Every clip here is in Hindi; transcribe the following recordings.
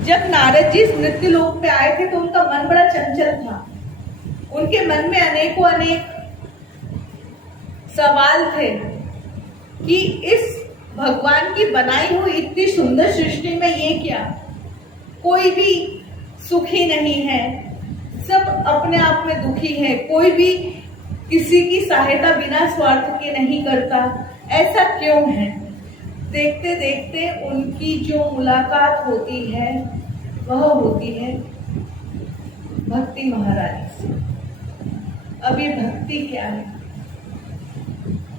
जब नारद जी नृत्य लोक पे आए थे तो उनका मन बड़ा चंचल था। उनके मन में अनेकों अनेक सवाल थे कि इस भगवान की बनाई हुई इतनी सुंदर सृष्टि में ये क्या, कोई भी सुखी नहीं है, सब अपने आप में दुखी है, कोई भी किसी की सहायता बिना स्वार्थ के नहीं करता, ऐसा क्यों है। देखते देखते उनकी जो मुलाकात होती है वह होती है भक्ति महारानी से। अब ये भक्ति क्या है,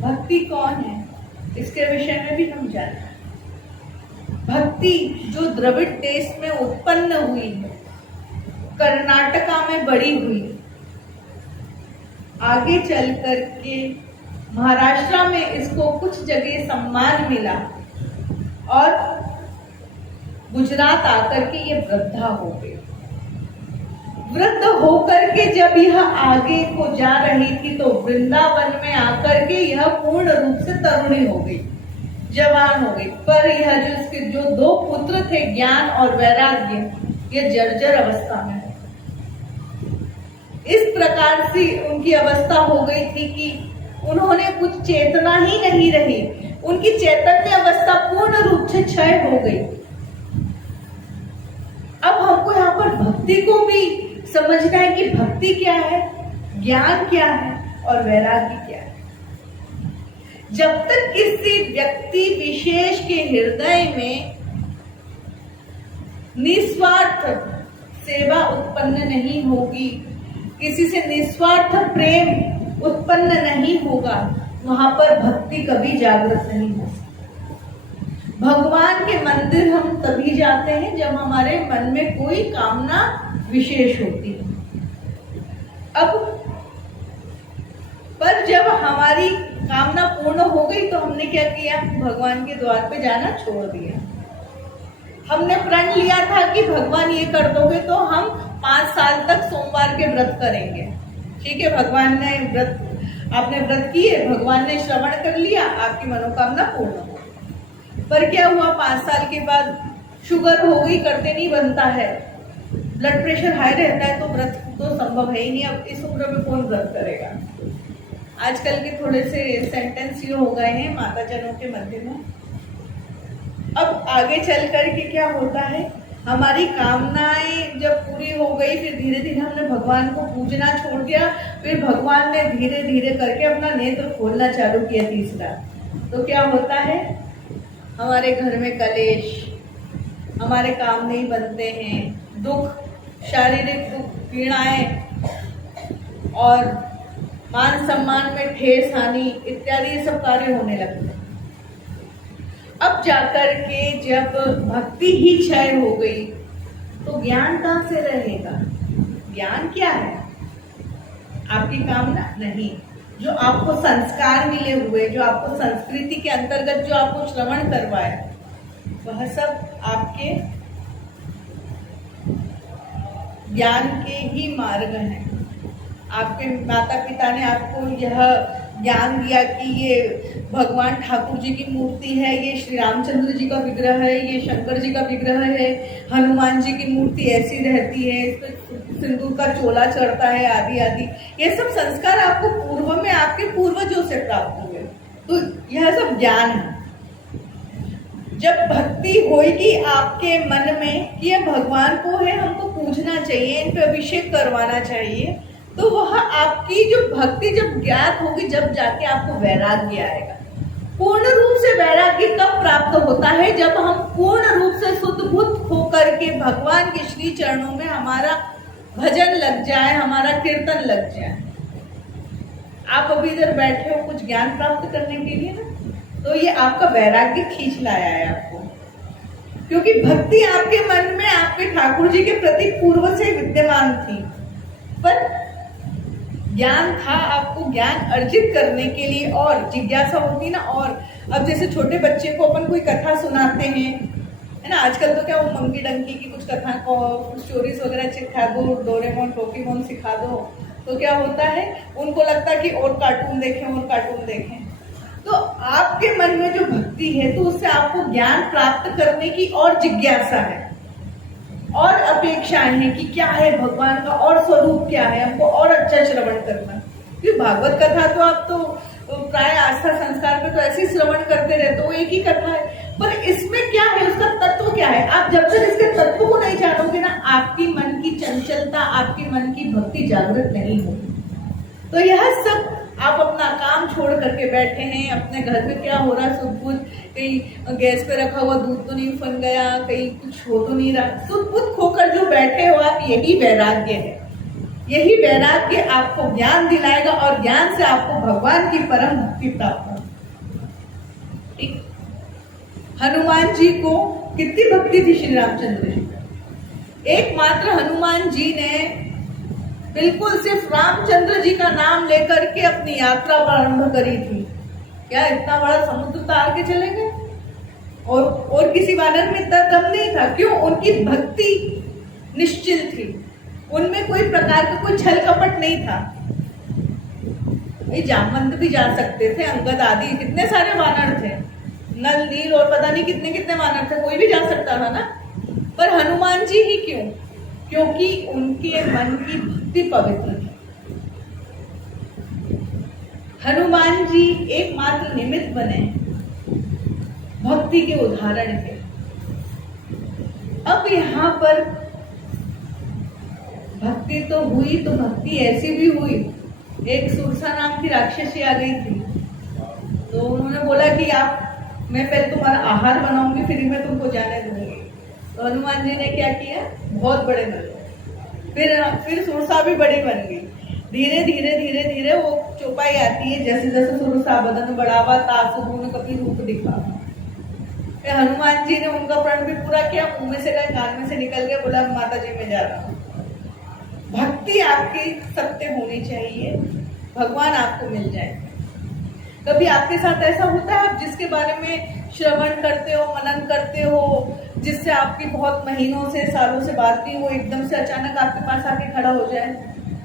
भक्ति कौन है, इसके विषय में भी हम जानते हैं। भक्ति जो द्रविड़ देश में उत्पन्न हुई है, कर्नाटका में बड़ी हुई, आगे चल करके महाराष्ट्र में इसको कुछ जगह सम्मान मिला और गुजरात आकर के ये वृद्धा हो गई। वृद्ध होकर के जब यह आगे को जा रही थी तो वृंदावन में आकर के यह पूर्ण रूप से तरुणी हो गई, जवान हो गई। पर यह जो इसके जो दो पुत्र थे ज्ञान और वैराग्य, ये जर्जर अवस्था में है। इस प्रकार से उनकी अवस्था हो गई थी कि उन्होंने कुछ चेतना ही नहीं रही, उनकी चैतन्य अवस्था पूर्ण रूप से क्षय हो गई। अब हमको यहाँ पर भक्ति को भी समझना है कि भक्ति क्या है, ज्ञान क्या है और वैराग्य क्या है। जब तक किसी व्यक्ति विशेष के हृदय में निस्वार्थ सेवा उत्पन्न नहीं होगी, किसी से निस्वार्थ प्रेम उत्पन्न नहीं होगा, वहां पर भक्ति कभी जागृत नहीं हो सकती। भगवान के मंदिर हम तभी जाते हैं जब हमारे मन में कोई कामना विशेष होती है। अब पर जब हमारी कामना पूर्ण हो गई तो हमने क्या किया, भगवान के द्वार पे जाना छोड़ दिया। हमने प्रण लिया था कि भगवान ये कर दोगे तो हम 5 साल तक सोमवार के व्रत करेंगे। ठीक है, भगवान ने व्रत, आपने व्रत किए, भगवान ने श्रवण कर लिया, आपकी मनोकामना पूर्ण हो। पर क्या हुआ, 5 साल के बाद शुगर हो गई, करते नहीं बनता है, ब्लड प्रेशर हाई रहता है, तो व्रत तो संभव है ही नहीं। अब इस उम्र में कौन व्रत करेगा। आजकल के थोड़े से सेंटेंस ये हो गए हैं माता जनों के मध्य में। अब आगे चल करके क्या होता है, हमारी कामनाएं जब पूरी हो गई, फिर धीरे धीरे हमने भगवान को पूजना छोड़ दिया। फिर भगवान ने धीरे धीरे करके अपना नेत्र खोलना चालू किया। तीसरा तो क्या होता है, हमारे घर में कलेश, हमारे काम नहीं बनते हैं, दुख, शारीरिक दुख, पीड़ाएं और मान सम्मान में ठेस, हानि इत्यादि ये सब कार्य होने लगते हैं। अब जाकर के जब भक्ति ही क्षय हो गई तो ज्ञान कहाँ से रहेगा। ज्ञान क्या है, आपकी कामना नहीं, जो आपको संस्कार मिले हुए, जो आपको संस्कृति के अंतर्गत जो आपको श्रवण करवाया, वह सब आपके ज्ञान के ही मार्ग हैं। आपके माता पिता ने आपको यह ज्ञान दिया कि ये भगवान ठाकुर जी की मूर्ति है, ये श्री रामचंद्र जी का विग्रह है, ये शंकर जी का विग्रह है, हनुमान जी की मूर्ति ऐसी रहती है, इस पर सिंदूर का चोला चढ़ता है, आदि आदि। ये सब संस्कार आपको पूर्व में आपके पूर्वजों से प्राप्त हुए, तो यह सब ज्ञान है। जब भक्ति होगी आपके मन में कि यह भगवान को है, हमको पूजना चाहिए, इन पे अभिषेक करवाना चाहिए, तो वह आपकी जो भक्ति जब ज्ञात होगी, जब जाके आपको वैराग्य आएगा। पूर्ण रूप से वैराग्य कब प्राप्त होता है, जब हम पूर्ण रूप से शुद्ध बुद्ध होकर के भगवान के श्री चरणों में हमारा भजन लग जाए, हमारा कीर्तन लग जाए। आप अभी इधर बैठे हो कुछ ज्ञान प्राप्त करने के लिए ना, तो ये आपका वैराग्य खींच लाया है आपको, क्योंकि भक्ति आपके मन में आपके ठाकुर जी के प्रति पूर्व से विद्यमान थी, पर ज्ञान था, आपको ज्ञान अर्जित करने के लिए और जिज्ञासा होती ना। और अब जैसे छोटे बच्चे को अपन कोई कथा सुनाते हैं, है ना, आजकल तो क्या वो मंकी डंकी की कुछ कथा को स्टोरीज वगैरह सिखा दो, डोरेमोन टोकीमोन सिखा दो, तो क्या होता है, उनको लगता है कि और कार्टून देखें और कार्टून देखें। तो आपके मन में जो भक्ति है, तो उससे आपको ज्ञान प्राप्त करने की और जिज्ञासा है। अपेक्षाएं हैं कि क्या है भगवान का और स्वरूप क्या है, हमको और अच्छा श्रवण करना। क्योंकि भागवत कथा तो आप तो प्राय आस्था संस्कार पे तो ऐसे ही श्रवण करते रहते हो, एक ही कथा है, पर इसमें क्या है, उसका तत्व क्या है। आप जब तक इसके तत्व को नहीं जानोगे ना, आपकी मन की चंचलता, आपकी मन की भक्ति जागृत नहीं होगी। तो यह सब आप अपना काम छोड़ करके बैठे हैं, अपने घर में क्या हो रहा है सुध बुध, कहीं गैस पे रखा हुआ दूध तो नहीं फन गया, कहीं कुछ हो तो नहीं रहा, सुध बुध खोकर जो बैठे हो आप, यही वैराग्य है। यही वैराग्य आपको ज्ञान दिलाएगा और ज्ञान से आपको भगवान की परम भक्ति प्राप्त होगी। ठीक। हनुमान जी को कितनी भक्ति थी श्री रामचंद्र जी को? एकमात्र हनुमान जी ने बिल्कुल सिर्फ रामचंद्र जी का नाम लेकर के अपनी यात्रा प्रारंभ करी थी। क्या इतना बड़ा समुद्र तार के चले गए? और किसी वानर में इतना दम नहीं था। क्यों? उनकी भक्ति निश्चल थी, उनमें कोई प्रकार का कोई छल कपट नहीं था। जामवंत भी जा सकते थे, अंगद आदि कितने सारे वानर थे, नल नील और पता नहीं कितने कितने वानर थे, कोई भी जा सकता था ना। पर हनुमान जी ही क्यों? क्योंकि उनके मन की भक्ति पवित्र थी। हनुमान जी एकमात्र निमित्त बने भक्ति के उदाहरण के। अब यहाँ पर भक्ति तो हुई, तो भक्ति ऐसी भी हुई, एक सुरसा नाम की राक्षसी आ गई थी, तो उन्होंने बोला कि मैं पहले तुम्हारा आहार बनाऊंगी, फिर मैं तुमको जाने दूंगी। तो हनुमान जी ने क्या किया? बहुत बड़े बन गए, फिर सुरसा भी बड़ी बन गई। धीरे धीरे धीरे धीरे वो चौपाई आती है, जैसे जैसे सुरसा बदन बढ़ावा तासु गुण कपि रूप दिखा। हनुमान जी ने उनका प्रण भी पूरा किया, मुंह में से गए, कान में से निकल गया, बोला माता जी मैं जा रहा हूँ। भक्ति आपकी सत्य होनी चाहिए, भगवान आपको मिल जाए। कभी आपके साथ ऐसा होता है, आप जिसके बारे में श्रवण करते हो, मनन करते हो, जिससे आपकी बहुत महीनों से सालों से बात की, वो एकदम से अचानक आपके पास आके खड़ा हो जाए?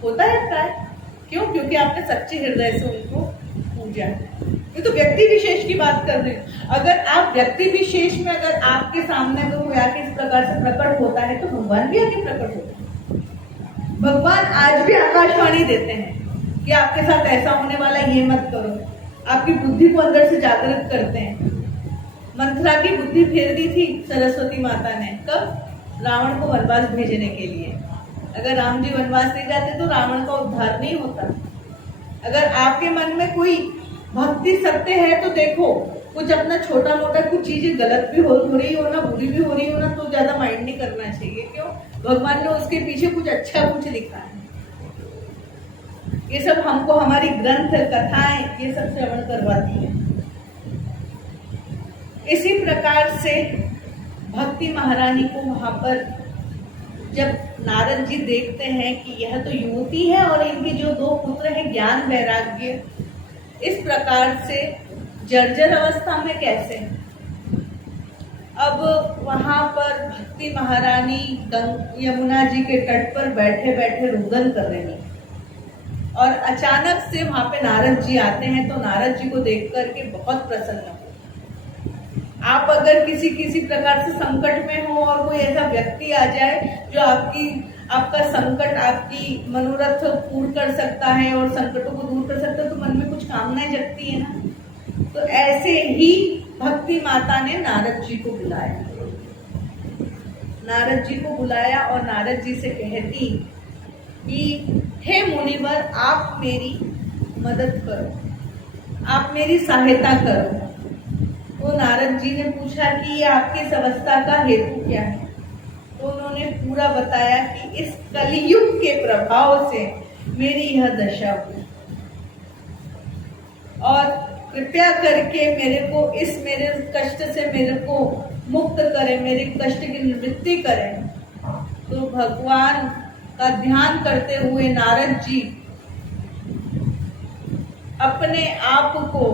होता रहता है। क्यों? क्योंकि आपने सच्चे हृदय से उनको पूजा। ये तो व्यक्ति विशेष की बात कर रहे हैं। अगर आप व्यक्ति विशेष में अगर आपके सामने अगर कोई आके इस प्रकार से प्रकट होता है, तो भगवान भी आके प्रकट होता है। भगवान आज भी आकाशवाणी देते हैं कि आपके साथ ऐसा होने वाला, ये मत करो। आपकी बुद्धि को अंदर से जागृत करते हैं। मंथरा की बुद्धि फेर दी थी सरस्वती माता ने, कब? रावण को वनवास भेजने के लिए। अगर राम जी वनवास नहीं जाते तो रावण का उद्धार नहीं होता। अगर आपके मन में कोई भक्ति सत्य है, तो देखो कुछ अपना छोटा मोटा कुछ चीजें गलत भी हो रही हो ना, बुरी भी हो रही हो ना, तो ज्यादा माइंड नहीं करना चाहिए। क्यों? भगवान ने उसके पीछे कुछ अच्छा कुछ लिखा है। ये सब हमको हमारी ग्रंथ कथाएं ये सब श्रवण करवाती है। इसी प्रकार से भक्ति महारानी को वहां पर जब नारद जी देखते हैं कि यह तो युवती है और इनके जो दो पुत्र हैं ज्ञान वैराग्य इस प्रकार से जर्जर अवस्था में कैसे, अब वहां पर भक्ति महारानी यमुना जी के तट पर बैठे बैठे रुदन कर रही हैं और अचानक से वहां पे नारद जी आते हैं। तो नारद जी को देख करके बहुत प्रसन्न हो। आप अगर किसी प्रकार से संकट में हो और कोई ऐसा व्यक्ति आ जाए जो आपका संकट आपकी मनोरथ पूर्ण कर सकता है और संकटों को दूर कर सकता है, तो मन में कुछ कामनाएं जगती है ना। तो ऐसे ही भक्ति माता ने नारद जी को बुलाया। नारद जी को बुलाया और नारद जी से कहती कि हे मुनिवर, आप मेरी मदद करो, आप मेरी सहायता करो। तो नारद जी ने पूछा कि ये आपकी इस अवस्था का हेतु क्या है? तो उन्होंने पूरा बताया कि इस कलियुग के प्रभाव से मेरी यह दशा हुई और कृपया करके मेरे कष्ट से मेरे को मुक्त करें, मेरे कष्ट की निवृत्ति करें। तो भगवान का ध्यान करते हुए नारद जी अपने आप को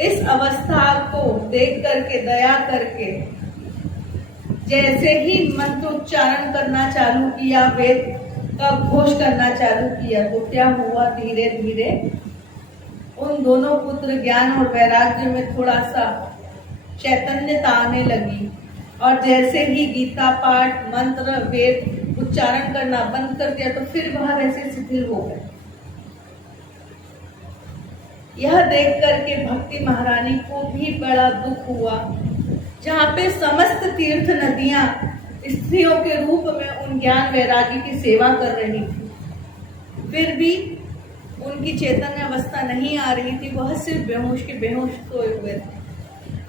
इस अवस्था को देख करके दया करके जैसे ही मंत्र उच्चारण करना चालू किया, वेद का घोष करना चालू किया, तो क्या हुआ? धीरे धीरे उन दोनों पुत्र ज्ञान और वैराग्य में थोड़ा सा चैतन्यता आने लगी और जैसे ही गीता पाठ मंत्र वेद उच्चारण करना बंद कर दिया तो फिर वह वैसे शिथिल हो गए। यह देख करके भक्ति महारानी को भी बड़ा दुख हुआ। जहाँ पे समस्त तीर्थ नदियां स्त्रियों के रूप में उन ज्ञान वैरागी की सेवा कर रही थी, फिर भी उनकी चेतन अवस्था नहीं आ रही थी, वह सिर्फ बेहोश के बेहोश सोए हुए थे।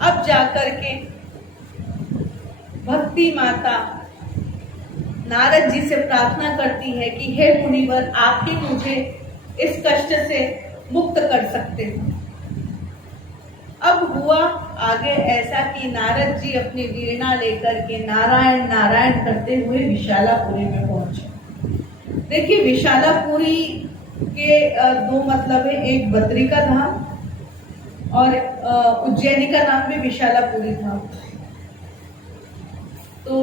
अब जाकर के भक्ति माता नारद जी से प्रार्थना करती है कि हे मुनिवर, आप ही मुझे इस कष्ट से मुक्त कर सकते हो। अब हुआ आगे ऐसा कि नारद जी अपनी वीणा लेकर के नारायण नारायण करते हुए विशालापुरी में पहुंचे। देखिए, विशालापुरी के दो मतलब है, एक बद्री का धाम और उज्जैनी का नाम भी विशालापुरी था। तो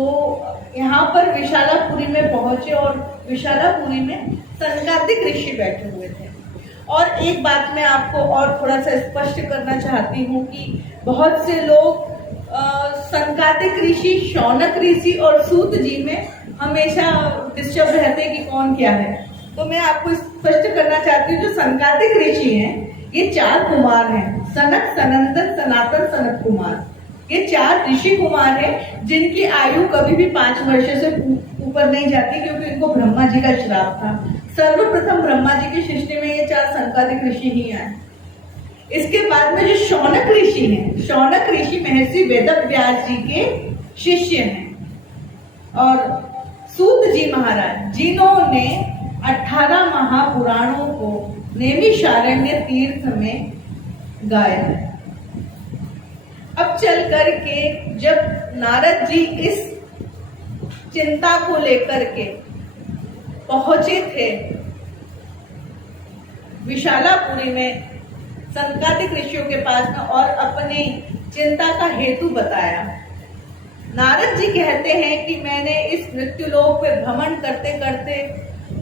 यहाँ पर विशालापुरी में पहुंचे और विशालापुरी में सनकादिक ऋषि बैठे हुए थे। और एक बात मैं आपको और थोड़ा सा स्पष्ट करना चाहती हूँ कि बहुत से लोग सनकादिक ऋषि, शौनक ऋषि और सूत जी में हमेशा डिस्टर्ब रहते हैं कि कौन क्या है। तो मैं आपको स्पष्ट करना चाहती हूँ, जो सनकादिक ऋषि हैं ये 4 कुमार हैं, सनक, सनंदन, सनातन, सनत कुमार। ये 4 ऋषि कुमार हैं जिनकी आयु कभी भी 5 वर्ष से ऊपर नहीं जाती, क्योंकि इनको ब्रह्मा जी का श्राप था। सर्वप्रथम ब्रह्मा जी की सृष्टि में ये 4 सनकादिक ऋषि ही आए। इसके बाद में जो शौनक ऋषि हैं, शौनक ऋषि महर्षि वेदव्यास जी के शिष्य हैं। और सूत जी महाराज जिन्होंने 18 महापुराणों को नैमिषारण्य तीर्थ में गाया। अब चल करके जब नारद जी इस चिंता को लेकर के पहुंचे थे विशालापुरी में सनकादिक ऋषियों के पास में और अपनी चिंता का हेतु बताया। नारद जी कहते हैं कि मैंने इस मृत्युलोक पे भ्रमण करते करते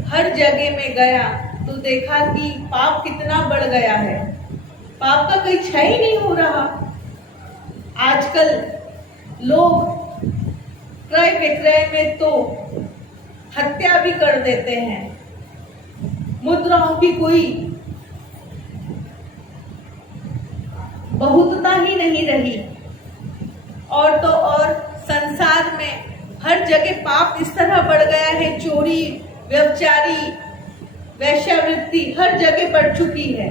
हर जगह में गया तो देखा कि पाप कितना बढ़ गया है, पाप का कोई क्षय ही नहीं हो रहा। आजकल लोग क्रय विक्रय में तो हत्या भी कर देते हैं, मुद्राओं की कोई बहुतता ही नहीं रही। और तो और संसार में हर जगह पाप इस तरह बढ़ गया है, चोरी, व्यभिचारी, वैश्यावृत्ति हर जगह बढ़ चुकी है।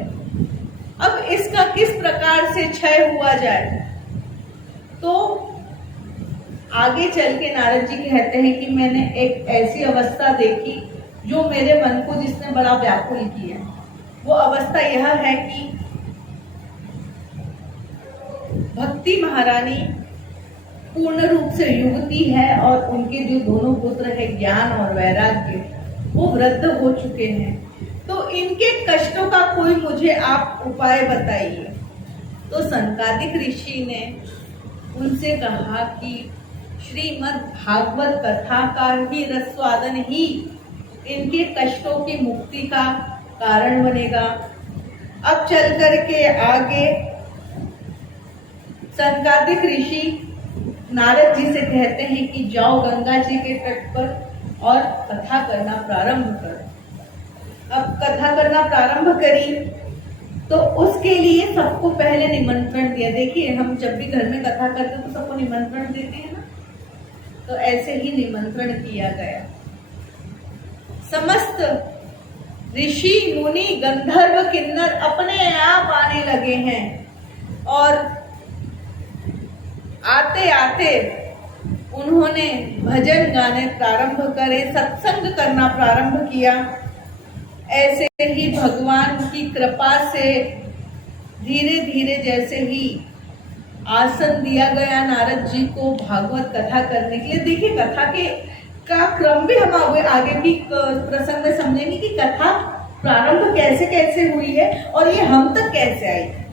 अब इसका किस प्रकार से क्षय हुआ जाए? तो आगे चल के नारद जी कहते हैं कि मैंने एक ऐसी अवस्था देखी जो मेरे मन को जिसने बड़ा व्याकुल किया। वो अवस्था यह है कि भक्ति महारानी पूर्ण रूप से युवती है और उनके जो दोनों पुत्र है ज्ञान और वैराग्य, वो वृद्ध हो चुके हैं। तो इनके कष्टों का कोई मुझे आप उपाय बताइए। तो सनकादिक ऋषि ने उनसे कहा कि श्रीमद् भागवत कथा का ही रसवादन ही इनके कष्टों की मुक्ति का कारण बनेगा। अब चल करके आगे सनकादिक ऋषि नारद जी से कहते हैं कि जाओ गंगा जी के तट पर और कथा करना प्रारंभ करो। अब कथा करना प्रारंभ करी तो उसके लिए सबको पहले निमंत्रण दिया। देखिए, हम जब भी घर में कथा करते हैं तो सबको निमंत्रण देते हैं ना, तो ऐसे ही निमंत्रण किया गया। समस्त ऋषि मुनि गंधर्व किन्नर अपने आप आने लगे हैं और आते आते उन्होंने भजन गाने प्रारंभ करे, सत्संग करना प्रारंभ किया। ऐसे ही भगवान की कृपा से धीरे धीरे जैसे ही आसन दिया गया नारद जी को भागवत कथा करने के लिए। देखिए, कथा का क्रम भी हम आगे की प्रसंग में समझेंगे कि कथा प्रारंभ कैसे कैसे हुई है और ये हम तक कैसे आई है।